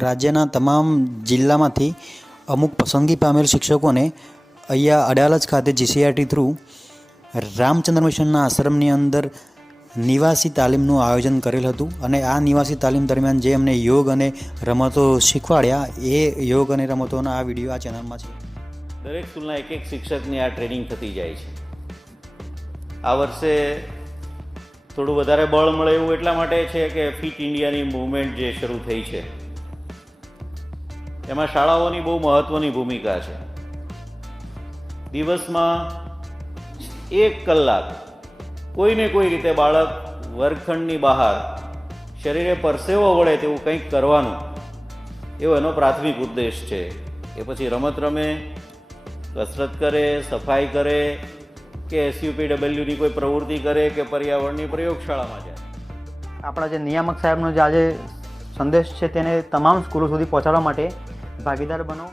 રાજ્યના તમામ જિલ્લામાંથી અમુક પસંદગી પામેલ શિક્ષકોને અહીંયા અડાલજ ખાતે જીસીઆરટી થ્રુ રામચંદ્ર મિશનના આશ્રમની અંદર નિવાસી તાલીમનું આયોજન કરેલ હતું અને આ નિવાસી તાલીમ દરમિયાન જે અમને યોગ અને રમતો શીખવાડ્યા એ યોગ અને રમતોના આ વિડીયો આ ચેનલમાં છે. દરેક સ્કૂલના એક શિક્ષકની આ ટ્રેનિંગ થતી જાય છે. આ વર્ષે થોડું વધારે બળ મળે એવું એટલા માટે છે કે ફિટ ઇન્ડિયાની મૂવમેન્ટ જે શરૂ થઈ છે એમાં શાળાઓની બહુ મહત્ત્વની ભૂમિકા છે. દિવસમાં 1 કલાક કોઈને કોઈ રીતે બાળક વર્ગખંડની બહાર શરીરે પરસેવો વળે તેવું કંઈક કરવાનું એવો એનો પ્રાથમિક ઉદ્દેશ છે. એ પછી રમત રમે, કસરત કરે, સફાઈ કરે કે SUPWની કોઈ પ્રવૃત્તિ કરે કે પર્યાવરણની પ્રયોગશાળામાં જાય. આપણા જે નિયામક સાહેબનો જે આજે સંદેશ છે તેને તમામ સ્કૂલો સુધી પહોંચાડવા માટે ભાગીદાર બનો.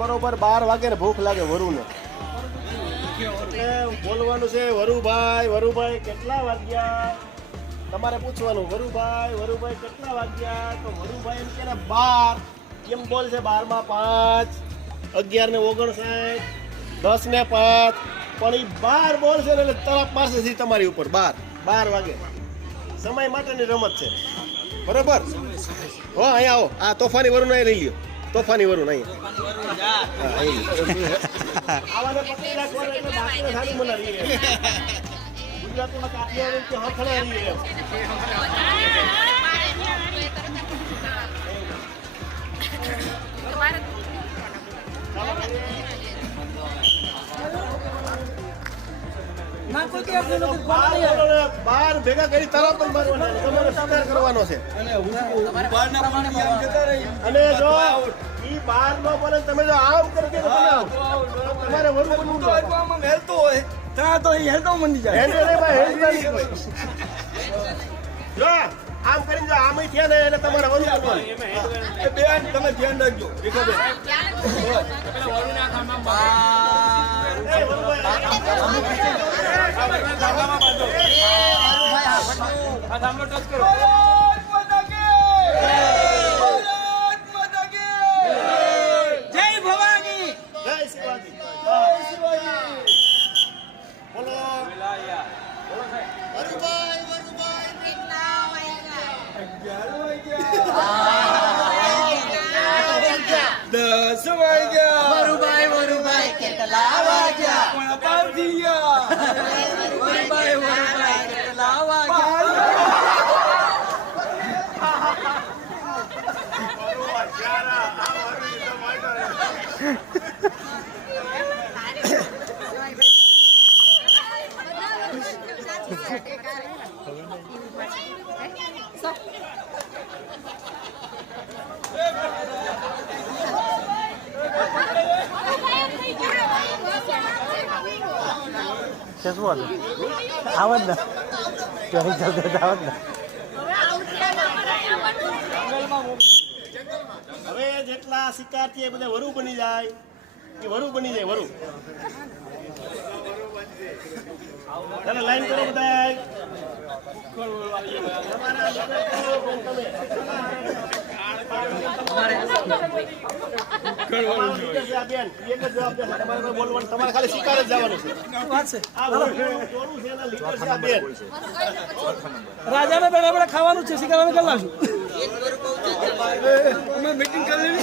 બરોબર 12 વાગે ને ભૂખ લાગે વરુને બોલવાનું છે, વરુભાઈ કેટલા વાગ્યા? તમારે પૂછવાનું વરુભાઈ કેટલા વાગ્યા? તો વરુભાઈ એમ કે 12. કેમ બોલ છે? 12 માં 5, 11 ને 59, 10 ને 5, પણ એ 12 બોલ છે ને એટલે તરફ પાસે તમારી ઉપર 12 વાગે સમય માટેની રમત છે. બરોબર? હો અહીંયા આવો, આ તોફાની વરુને અહીં લઈ લ્યો. તોફાની વરુણ ગુજરાતીમાં બાર ભેગા કરી તરત તમારે સ્વીકાર કરવાનો છે. અને જો ઈ 12 નો બોલે તમે જો આમ કરી દે તમારે વરુ બનવું હેલતો હોય ત્યાં તો ઈ હેલતો મંડી જાય. હેલતો રે ભાઈ, હેલતા નહીં કોઈ. જો આમ કરીને જો આમ થયા ને એટલે તમારે વરુ બનવાનું. એ બેન તમે ધ્યાન રાખજો. વરુભાઈ કેટલા વાગ્યા? વરુભાઈ કેટલા આવત ને હવે જેટલા શિકારથી એ બધા વરુ બની જાય, એ વરુ બની જાય. વરુ ચાલો લાઈન કરો બધા. તમારે ખાલી શિકાર જ જવાનું છે. રાજાને પેલા આપણે ખાવાનું છે, શિકાર અમે કરી લાવશું. મીટિંગ કરી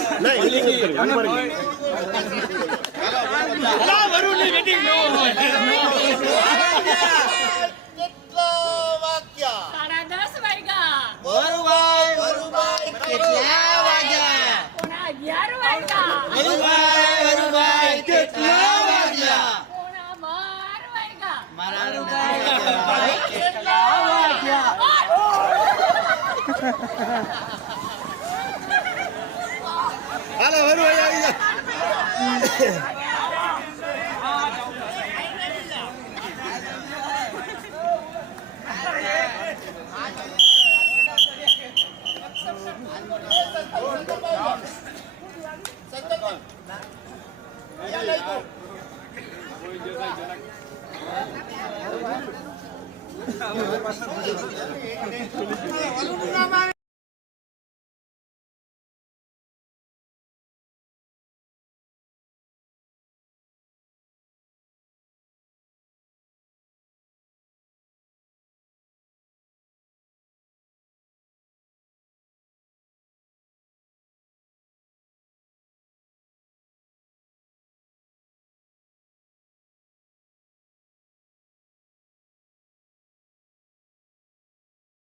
હાલો વરુ આવી જા.